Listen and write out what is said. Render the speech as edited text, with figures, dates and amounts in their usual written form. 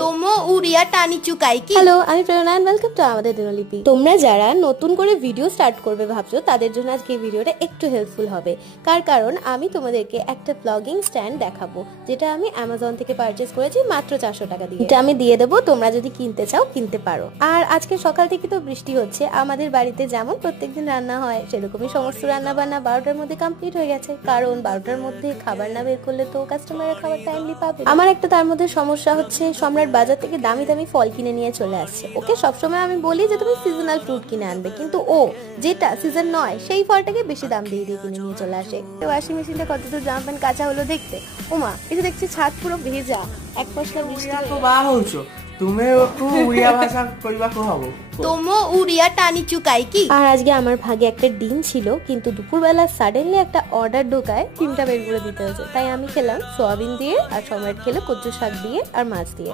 তোমো উড়িয়া টানি চুকাই কি। হ্যালো, আমি প্রেরণা এন্ড ওয়েলকাম টু আমাদের দিনলিপি। তোমরা যারা নতুন করে ভিডিও স্টার্ট করবে ভাবছো তাদের জন্য আজকে এই ভিডিওটা একটু হেল্পফুল হবে। কারণ আমি তোমাদেরকে একটা ব্লগিং স্ট্যান্ড দেখাবো, যেটা আমি অ্যামাজন থেকে পারচেজ করেছি মাত্র 400 টাকা দিয়ে। এটা আমি দিয়ে দেবো, তোমরা যদি কিনতে চাও কিনতে পারো। আর আজকে সকাল থেকে তো বৃষ্টি হচ্ছে, আমাদের বাড়িতে যেমন প্রত্যেকদিন রান্না হয় সেরকমই সমস্ত রান্না বান্না 12টার মধ্যে কমপ্লিট হয়ে গেছে। কারণ 12টার মধ্যে খাবার না বের করলে তো কাস্টমাররা খাবার টাইমলি পাবে। আমার একটা তার মধ্যে সমস্যা হচ্ছে, সম্রাট বাজার থেকে দামি দামি ফল কিনে নিয়ে চলে আসছে। ওকে সবসময় আমি বলি যে তুমি সিজনাল ফ্রুট কিনে আনবে, কিন্তু ও যেটা সিজন নয় সেই ফলটাকে বেশি দাম দিয়ে দিয়ে কিনে নিয়ে চলে আসে। তো ওয়াশিং মেশিনটা কতদূর জামা প্যান্ট কাঁচা হলো দেখতে। ওমা, এটা দেখছি ছাদ পুরো ভেজা, এক পশলা বৃষ্টি। তুমি একটু উড়িয়া ভাষা কইবাকু হবো। তোমো উড়িয়া টানি চুকাই কি। আর আজকে আমার ভাগে একটা ডিম ছিল, কিন্তু দুপুরবেলা সাডেনলি একটা অর্ডার ঢোকায় ডিমটা বের করে দিতে হয়েছে। তাই আমি খেলাম সোয়াবিন দিয়ে, আর সম্রাট খেলো কচু শাক দিয়ে আর মাছ দিয়ে।